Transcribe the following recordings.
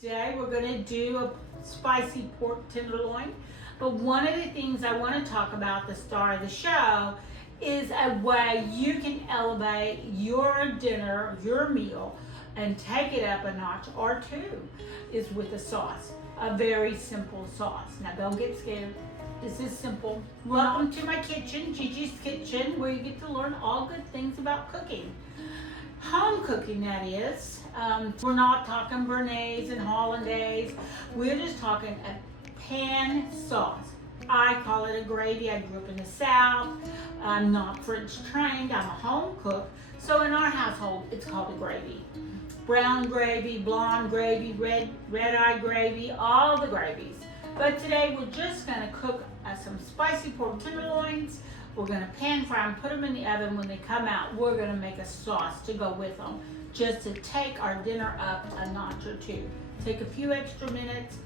Today we're going to do a spicy pork tenderloin, but one of the things I want to talk about, the star of the show, is a way you can elevate your dinner, your meal, and take it up a notch or two, is with a sauce. A very simple sauce. Now don't get scared. This is simple. Welcome to my kitchen, Gigi's Kitchen, where you get to learn all good things about cooking. Home cooking, that is. We're not talking béarnaise and hollandaise. We're just talking a pan sauce. I call it a gravy. I grew up in the South. I'm not French trained. I'm a home cook. So in our household, it's called a gravy. Brown gravy, blonde gravy, red-eye gravy, all the gravies. But today we're just going to cook some spicy pork tenderloins. We're going to pan fry them, put them in the oven. When they come out, we're going to make a sauce to go with them, just to take our dinner up a notch or two. Take a few extra minutes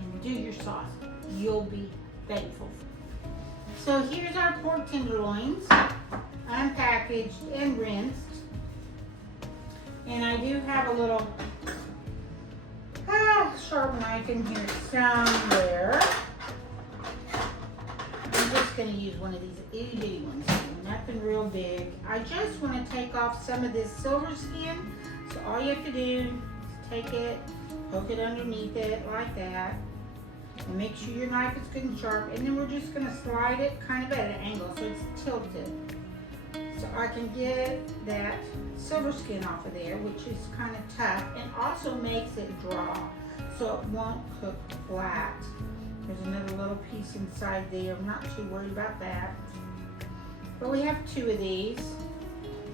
and do your sauce. You'll be thankful. So here's our pork tenderloins, unpackaged and rinsed. And I do have a little sharp knife in here somewhere. I'm just going to use one of these itty bitty ones, nothing real big. I just want to take off some of this silver skin. So all you have to do is take it, poke it underneath it like that, and make sure your knife is good and sharp. And then we're just going to slide it kind of at an angle so it's tilted. So I can get that silver skin off of there, which is kind of tough and also makes it draw so it won't cook flat. There's another little piece inside there. I'm not too worried about that. But we have two of these.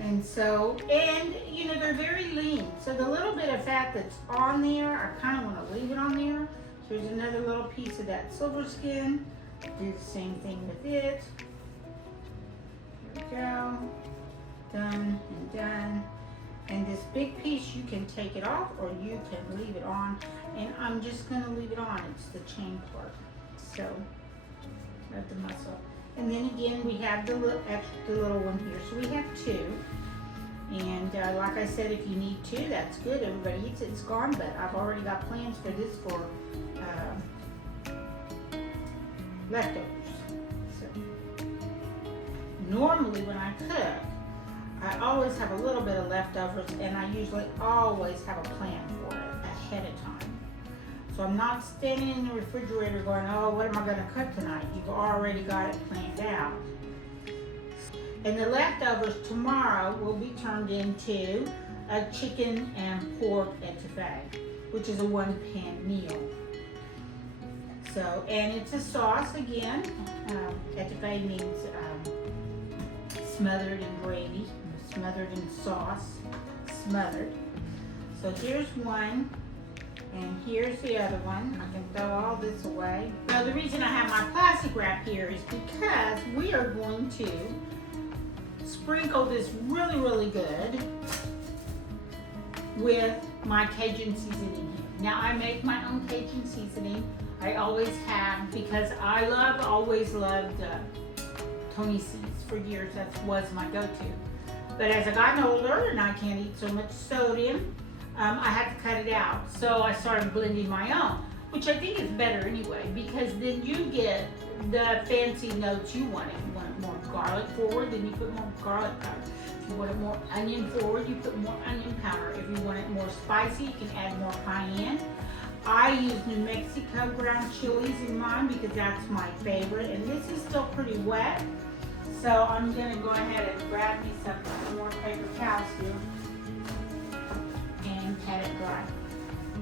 And so, and you know, they're very lean. So the little bit of fat that's on there, I kind of want to leave it on there. So there's another little piece of that silver skin. Do the same thing with it. There we go. Done and done. And this big piece, you can take it off or you can leave it on. And I'm just going to leave it on. It's the chain part. So, of the muscle. And then again, we have the little one here. So we have two. And like I said, if you need two, that's good. Everybody eats it. It's gone. But I've already got plans for this for leftovers. So, normally when I cook, I always have a little bit of leftovers, and I usually always have a plan for it ahead of time. So I'm not standing in the refrigerator going, oh, what am I going to cook tonight? You've already got it planned out. And the leftovers tomorrow will be turned into a chicken and pork etouffee, which is a one-pan meal. So, and it's a sauce again. Etouffee means smothered in gravy. Smothered in sauce, smothered. So here's one, and here's the other one. I can throw all this away. Now the reason I have my plastic wrap here is because we are going to sprinkle this really, really good with my Cajun seasoning here. Now I make my own Cajun seasoning. I always have, because I always loved Tony C's for years. That was my go-to. But as I got older and I can't eat so much sodium, I had to cut it out. So I started blending my own, which I think is better anyway, because then you get the fancy notes you want. If you want it more garlic forward, then you put more garlic powder. If you want it more onion forward, you put more onion powder. If you want it more spicy, you can add more cayenne. I use New Mexico ground chilies in mine because that's my favorite. And this is still pretty wet. So I'm going to go ahead and grab me some more paper towels here and pat it dry.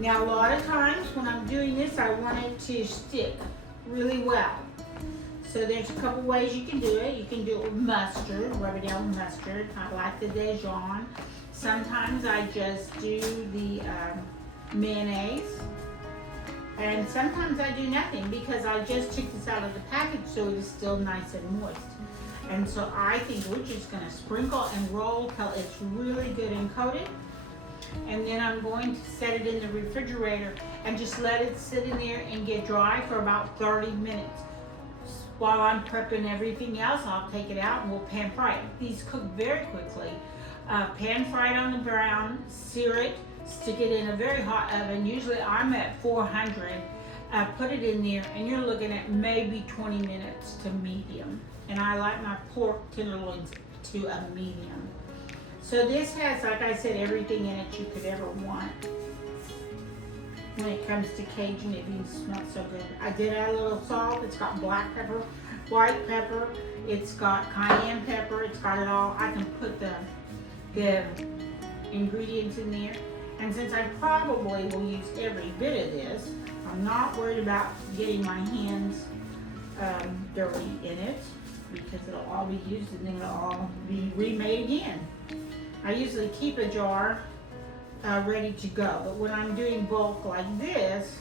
Now a lot of times when I'm doing this, I want it to stick really well. So there's a couple ways you can do it. You can do it with mustard, rub it down with mustard. I like the Dijion. Sometimes I just do the mayonnaise. And sometimes I do nothing because I just took this out of the package so it is still nice and moist. And so I think we're just going to sprinkle and roll till it's really good and coated. And then I'm going to set it in the refrigerator and just let it sit in there and get dry for about 30 minutes. While I'm prepping everything else, I'll take it out and we'll pan fry it. These cook very quickly. Pan fry it on the brown, sear it, stick it in a very hot oven. Usually I'm at 400. Put it in there, and you're looking at maybe 20 minutes to medium. And I like my pork tenderloins to a medium. So this has, like I said, everything in it you could ever want. When it comes to Cajun, it even smells so good. I did add a little salt. It's got black pepper, white pepper. It's got cayenne pepper. It's got it all. I can put the ingredients in there. And since I probably will use every bit of this, I'm not worried about getting my hands dirty in it, because it'll all be used and then it'll all be remade again. I usually keep a jar ready to go, but when I'm doing bulk like this,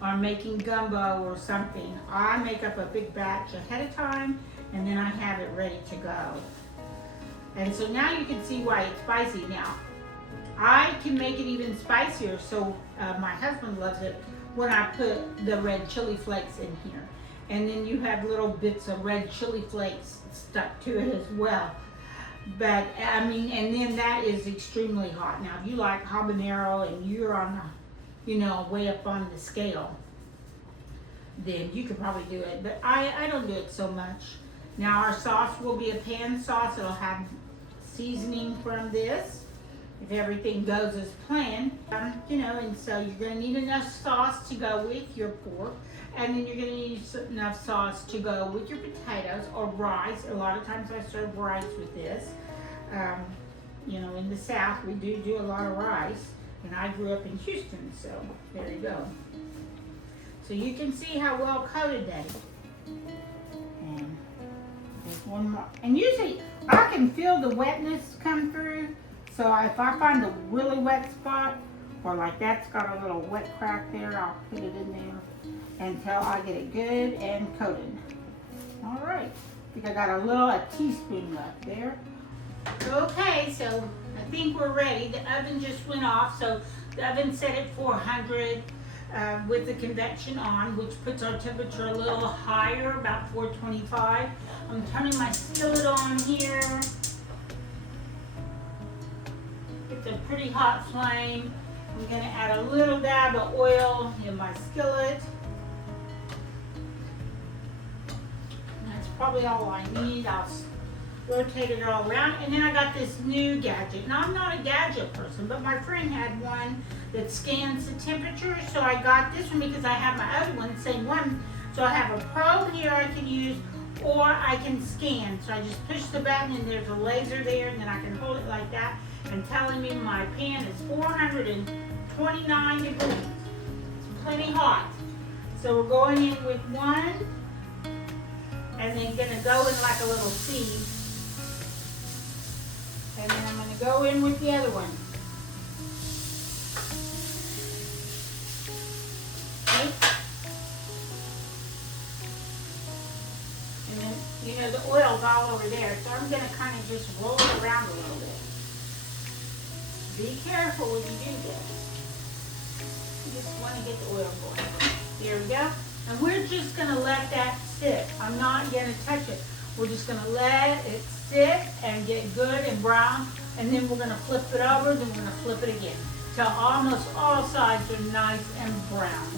or I'm making gumbo or something, I make up a big batch ahead of time and then I have it ready to go. And so now you can see why it's spicy. Now, I can make it even spicier, so my husband loves it when I put the red chili flakes in here. And then you have little bits of red chili flakes stuck to it as well. But I mean, and then that is extremely hot. Now, if you like habanero and you're on the, you know, way up on the scale, then you could probably do it. But I don't do it so much. Now our sauce will be a pan sauce. It'll have seasoning from this, if everything goes as planned. You know, and so you're gonna need enough sauce to go with your pork. And then you're going to need enough sauce to go with your potatoes or rice. A lot of times I serve rice with this. You know, in the South we do a lot of rice. And I grew up in Houston, so there you go. So you can see how well coated that is. And there's one more. And usually I can feel the wetness come through. So if I find a really wet spot, or like that's got a little wet crack there, I'll put it in there until I get it good and coated. All right, I think I got a teaspoon left there. Okay, so I think we're ready. The oven just went off, so the oven set at 400 with the convection on, which puts our temperature a little higher, about 425. I'm turning my skillet on here. It's a pretty hot flame. I'm gonna add a little dab of oil in my skillet. Probably all I need. I'll rotate it all around. And then I got this new gadget. Now, I'm not a gadget person, but my friend had one that scans the temperature. So I got this one because I have my other one, the same one. So I have a probe here I can use, or I can scan. So I just push the button and there's a laser there, and then I can hold it like that and telling me my pan is 429 degrees. It's plenty hot. So we're going in with one. And then gonna go in like a little seed. And then I'm gonna go in with the other one. Okay. And then, you know, the oil's all over there, so I'm gonna kind of just roll it around a little bit. Be careful when you do this. You just want to get the oil going. There we go. And we're just going to let that sit. I'm not going to touch it. We're just going to let it sit and get good and brown. And then we're going to flip it over. Then we're going to flip it again. Till almost all sides are nice and brown.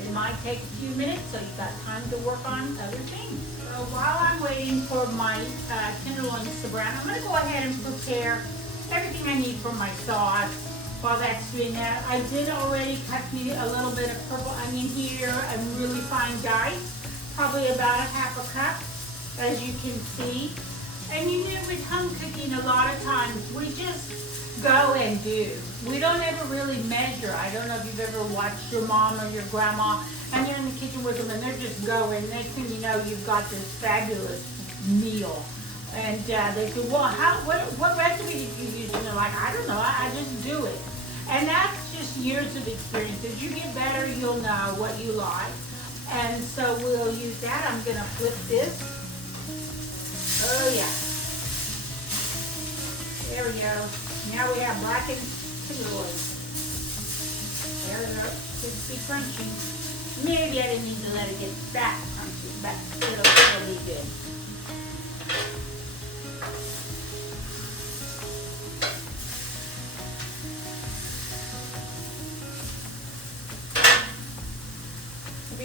It might take a few minutes, so you've got time to work on other things. So while I'm waiting for my tenderloins to brown, I'm going to go ahead and prepare everything I need for my sauce. While that's doing that, I did already cut me a little bit of purple onion here, a really fine dice, probably about a half a cup, as you can see. And you know, with home cooking, a lot of times we just go and do. We don't ever really measure. I don't know if you've ever watched your mom or your grandma, and you're in the kitchen with them, and they're just going. Next thing you know, you've got this fabulous meal. And they say, well, what recipe did you use? And they're like, I don't know, I just do it. And that's just years of experience. As you get better, you'll know what you like. And so we'll use that. I'm gonna flip this. Oh yeah. There we go. Now we have blackened tenderloins. There we go. Crispy, crunchy. Maybe I didn't need to let it get that crunchy, but it'll be good.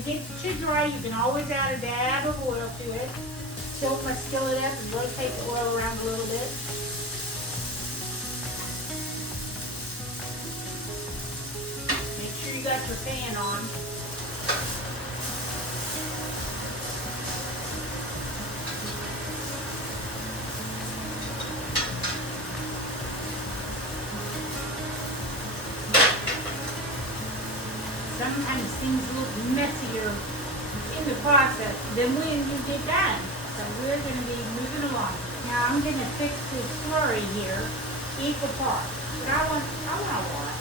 it gets too dry, you can always add a dab of oil to it. Tilt my skillet up and rotate the oil around a little bit. Make sure you got your pan on. Sometimes things look messier in the process than when you get done. So we're going to be moving along. Now I'm going to fix this slurry here, equal parts. But I want a lot.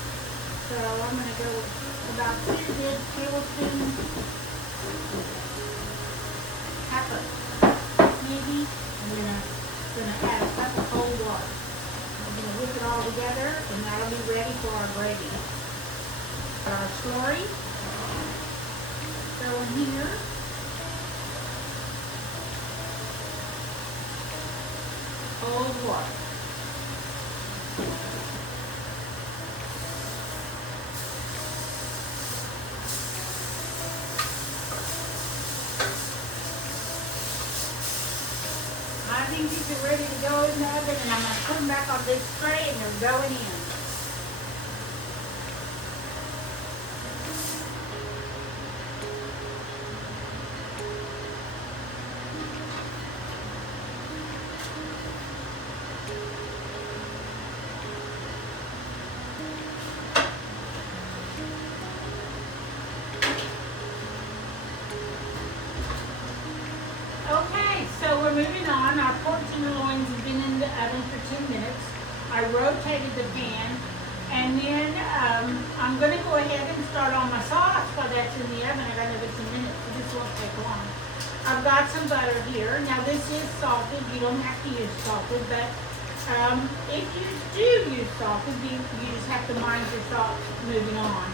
So I'm going to go with about 2 good tablespoons, half a maybe, and then I'm going to add a cup of cold water. I'm going to whip it all together, and that'll be ready for our gravy. Our slurry, throw in here. Cold water. I think these are ready to go in the oven, and I'm going to put them back on this tray, and they're going in. Okay, so we're moving on. Our pork tenderloins have been in the oven for 10 minutes. I rotated the pan, and then I'm going to go ahead and start on my sauce while that's in the oven. I got another 10 minutes, so this won't take long. I've got some butter here. Now this is salted. You don't have to use salted, but if you do use salted, you just have to mind your salt moving on.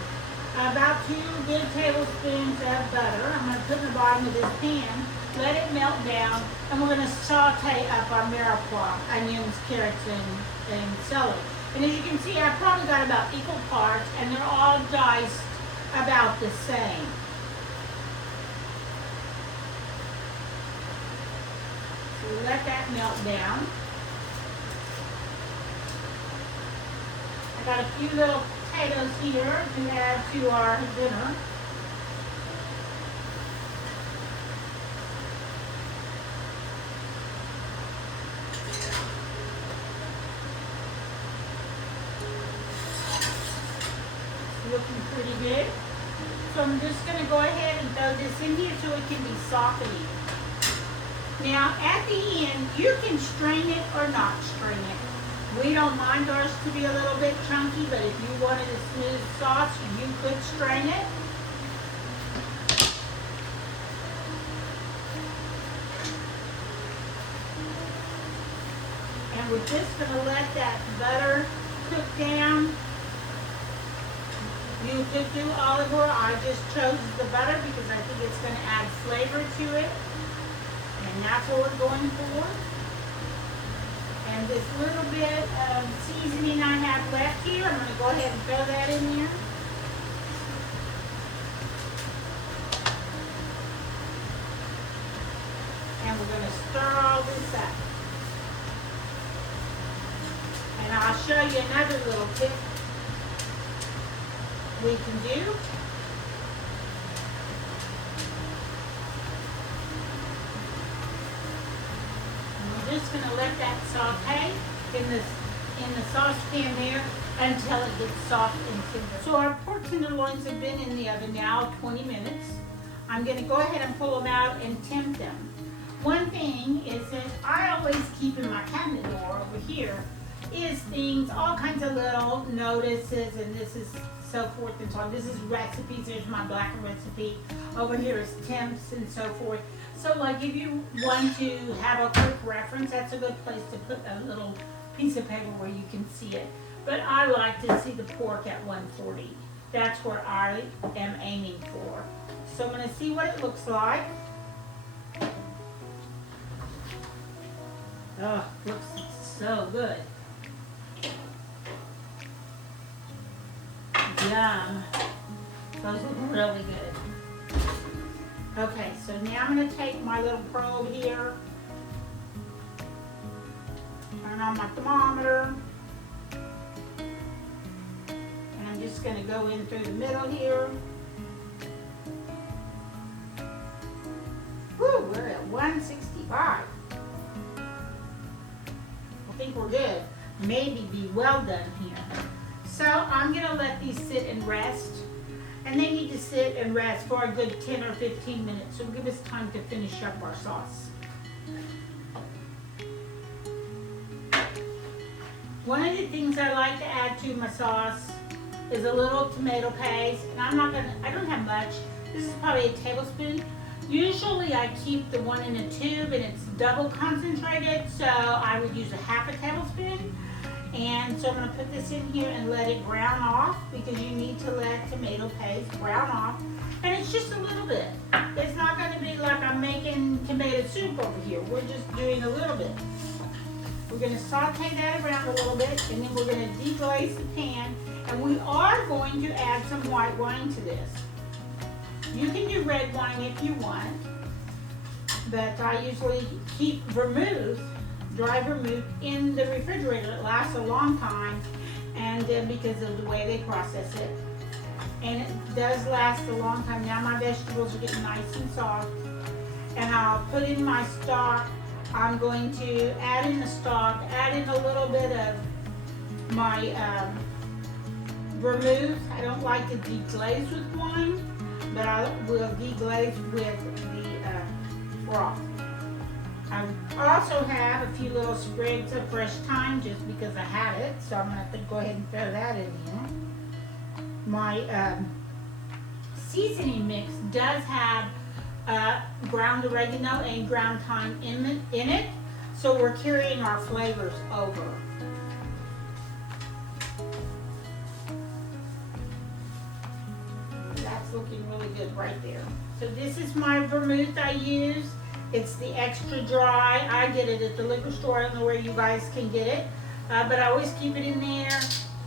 About 2 good tablespoons of butter. I'm going to put in the bottom of this pan. Let it melt down, and we're going to saute up our mirepoix, onions, carrots, and celery. And as you can see, I've probably got about equal parts, and they're all diced about the same. So let that melt down. I got a few little potatoes here to add to our dinner. Looking pretty good. So I'm just going to go ahead and throw this in here so it can be softening. Now at the end, you can strain it or not strain it. We don't mind ours to be a little bit chunky, but if you wanted a smooth sauce, you could strain it. And we're just going to let that butter cook down. You could do olive oil. I just chose the butter because I think it's going to add flavor to it. And that's what we're going for. And this little bit of seasoning I have left here, I'm going to go ahead and throw that in there. And we're going to stir all this up. And I'll show you another little tip we can do. And we're just going to let that saute in the saucepan there until it gets soft and tender. So our pork tenderloins have been in the oven now 20 minutes. I'm going to go ahead and pull them out and temp them. One thing is that I always keep in my cabinet drawer over here is things, all kinds of little notices, and this is so forth and so on. This is recipes. There's my black recipe. Over here is temps and so forth. So like if you want to have a quick reference, that's a good place to put a little piece of paper where you can see it. But I like to see the pork at 140. That's where I am aiming for. So I'm going to see what it looks like. Oh, looks so good. Yum. Those look really good. Okay, so now I'm going to take my little pearl over here, turn on my thermometer, and I'm just going to go in through the middle here. Woo, we're at 165. I think we're good. Maybe be well done here. So I'm going to let these sit and rest. And they need to sit and rest for a good 10 or 15 minutes. So give us time to finish up our sauce. One of the things I like to add to my sauce is a little tomato paste. And I don't have much. This is probably a tablespoon. Usually I keep the one in a tube and it's double concentrated. So I would use a half a tablespoon. And so I'm going to put this in here and let it brown off, because you need to let tomato paste brown off. And it's just a little bit. It's not going to be like I'm making tomato soup over here. We're just doing a little bit. We're going to saute that around a little bit, and then we're going to deglaze the pan. And we are going to add some white wine to this. You can do red wine if you want, but I usually keep vermouth, dry vermouth, in the refrigerator. It lasts a long time, and because of the way they process it, and it does last a long time. Now my vegetables are getting nice and soft, and I'll put in my stock. I'm going to add in the stock, add in a little bit of my vermouth. I don't like to deglaze with wine, but I will deglaze with the broth. I also have a few little sprigs of fresh thyme just because I have it, so I'm going to have to go ahead and throw that in here. My seasoning mix does have ground oregano and ground thyme in it, so we're carrying our flavors over. That's looking really good right there. So this is my vermouth I use. It's the extra dry. I get it at the liquor store. I don't know where you guys can get it, but I always keep it in there.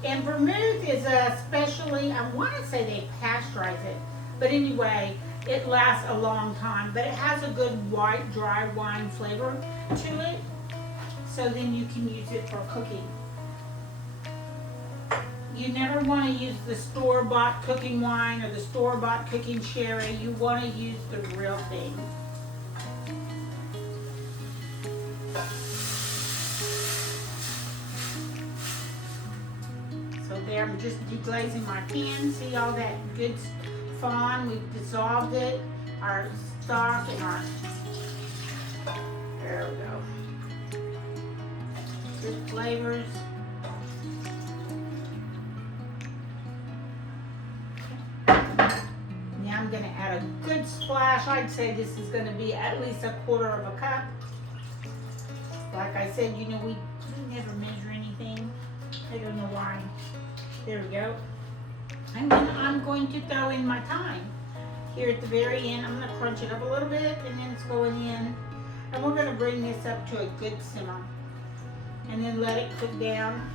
And vermouth is especially, I want to say they pasteurize it, but anyway, it lasts a long time. But it has a good white, dry wine flavor to it, so then you can use it for cooking. You never want to use the store-bought cooking wine or the store-bought cooking sherry. You want to use the real thing. So there, I'm just deglazing my pan. See all that good fond? We've dissolved it, our stock and our, there we go. Good flavors. Now I'm going to add a good splash. I'd say this is going to be at least a quarter of a cup. Like I said, you know, we never measure anything. I don't know why. There we go. And then I'm going to throw in my thyme here at the very end. I'm going to crunch it up a little bit, and then it's going in. And we're going to bring this up to a good simmer. And then let it cook down.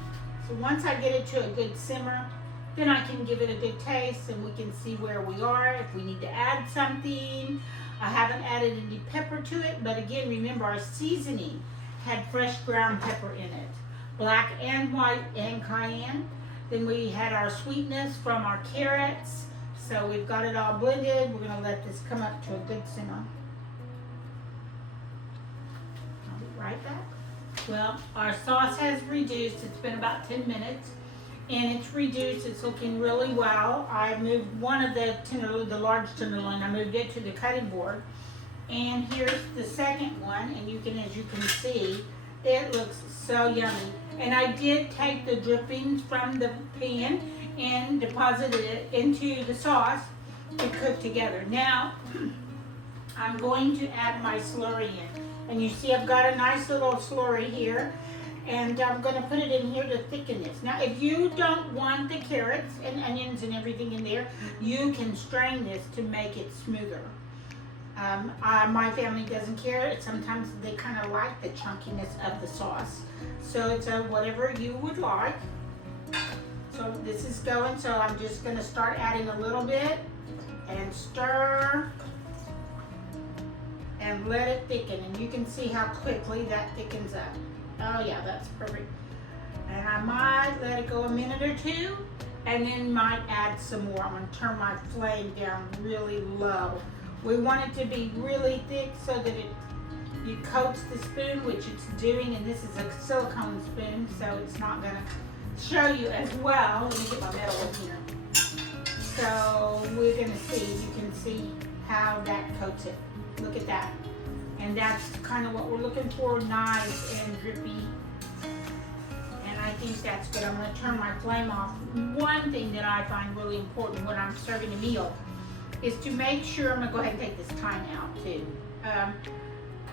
So once I get it to a good simmer, then I can give it a good taste, and we can see where we are, if we need to add something. I haven't added any pepper to it, but again, remember our seasoning had fresh ground pepper in it. Black and white and cayenne. Then we had our sweetness from our carrots. So we've got it all blended. We're going to let this come up to a good simmer. I'll be right back. Well, our sauce has reduced. It's been about 10 minutes. And it's reduced. It's looking really well. I moved one of the tenderloin, the large tenderloin, I moved it to the cutting board. And here's the second one. And you can, as you can see, it looks so yummy. And I did take the drippings from the pan and deposited it into the sauce to cook together. Now, I'm going to add my slurry in. And you see I've got a nice little slurry here. And I'm going to put it in here to thicken this. Now, if you don't want the carrots and onions and everything in there, you can strain this to make it smoother. My family doesn't care. Sometimes they kind of like the chunkiness of the sauce. So it's whatever you would like. So this is going, so I'm just going to start adding a little bit and stir. and let it thicken. And you can see how quickly that thickens up. Oh yeah, that's perfect. And I might let it go a minute or two, and then might add some more. I'm gonna turn my flame down really low. We want it to be really thick so that it coats the spoon, which it's doing, and this is a silicone spoon, so it's not gonna show you as well. Let me get my metal in here. So we're gonna see, you can see how that coats it. Look at that. And that's kind of what we're looking for, nice and drippy. And I think that's good. I'm gonna turn my flame off. One thing that I find really important when I'm serving a meal is to make sure, I'm gonna go ahead and take this time out too,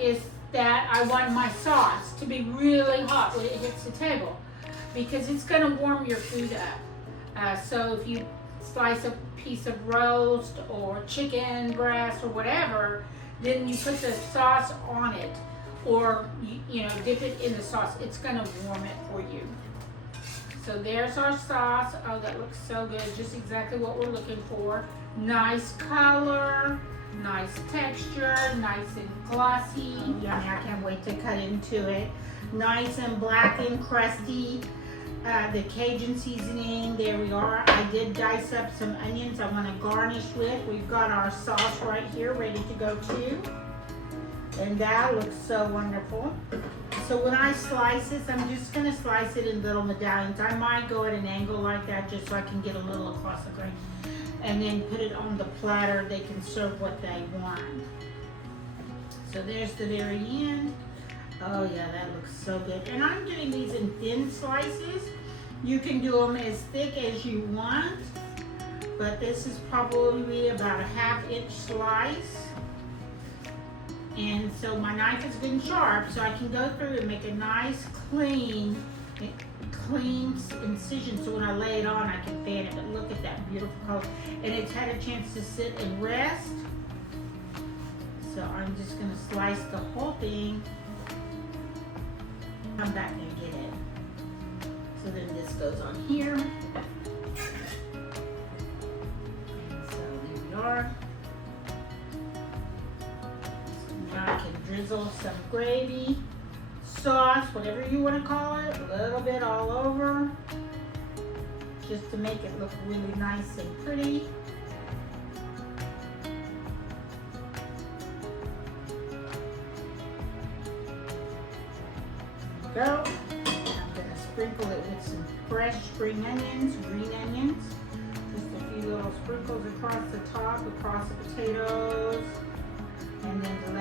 is that I want my sauce to be really hot when it hits the table, because it's gonna warm your food up. So if you slice a piece of roast or chicken breast or whatever, then you put the sauce on it, or you know, dip it in the sauce. It's gonna warm it for you. So there's our sauce. Oh, that looks so good. Just exactly what we're looking for. Nice color, nice texture, nice and glossy. Oh, yummy, I can't wait to cut into it. Nice and black and crusty. The Cajun seasoning, there we are. I did dice up some onions I want to garnish with. We've got our sauce right here ready to go too. And that looks so wonderful. So when I slice this, I'm just going to slice it in little medallions. I might go at an angle like that just so I can get a little across the grain. And then put it on the platter. They can serve what they want. So there's the very end. Oh yeah, that looks so good. And I'm doing these in thin slices. You can do them as thick as you want, but this is probably about a 1/2 inch slice. And so my knife is good and sharp, so I can go through and make a nice clean incision, so when I lay it on I can fan it. But look at that beautiful color. And it's had a chance to sit and rest. So I'm just gonna slice the whole thing. Come back and get it. So then this goes on here. So there we are. So now I can drizzle some gravy, sauce, whatever you want to call it, a little bit all over, just to make it look really nice and pretty. Go. I'm going to sprinkle it with some fresh spring onions, green onions. Just a few little sprinkles across the top, across the potatoes. And then the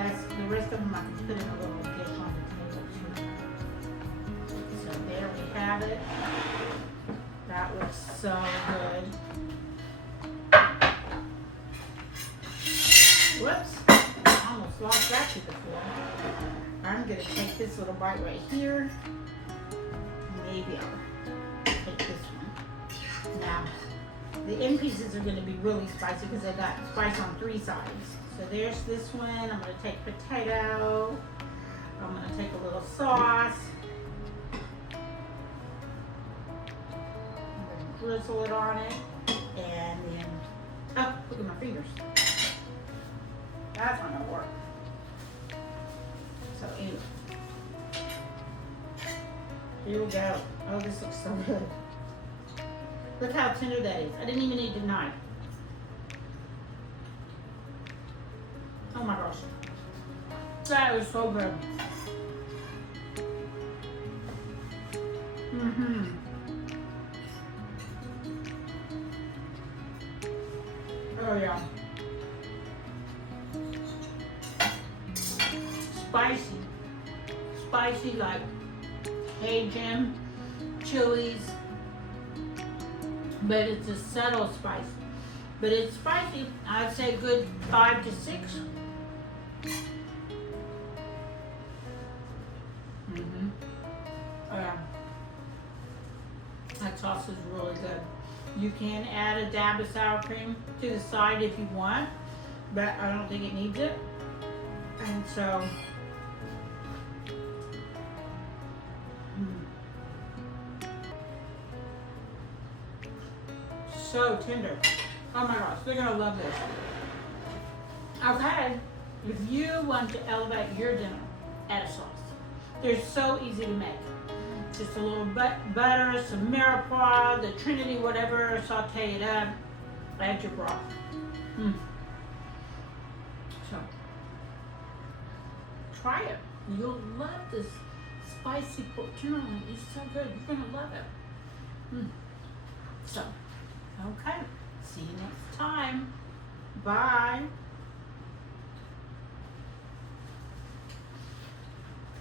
rest of them I can put in a little dish on the table too. So there we have it. That looks so good. Whoops. I almost lost that to the floor. I'm going to take this little bite right here. Maybe I'll take this one. Now, the end pieces are going to be really spicy because I got spice on 3 sides. So there's this one. I'm going to take potato. I'm going to take a little sauce. I'm going to drizzle it on it. And then, oh, look at my fingers. That's not going to work. So anyway, here we go. Oh, this looks so good. Look how tender that is. I didn't even need the knife. Oh my gosh. That is so good. Oh yeah. Spicy like Cajun, chilies, but it's a subtle spice. But it's spicy. I'd say a good 5 to 6. Oh yeah. That sauce is really good. You can add a dab of sour cream to the side if you want, but I don't think it needs it. And so so tender. Oh my gosh, they're gonna love this. Okay, if you want to elevate your dinner, add a sauce. They're so easy to make. Just a little butter, some mirepoix, the Trinity, whatever, saute it up, add your broth. So, try it. You'll love this spicy pork tenderloin. It's so good. You're going to love it. So, okay. See you next time. Bye.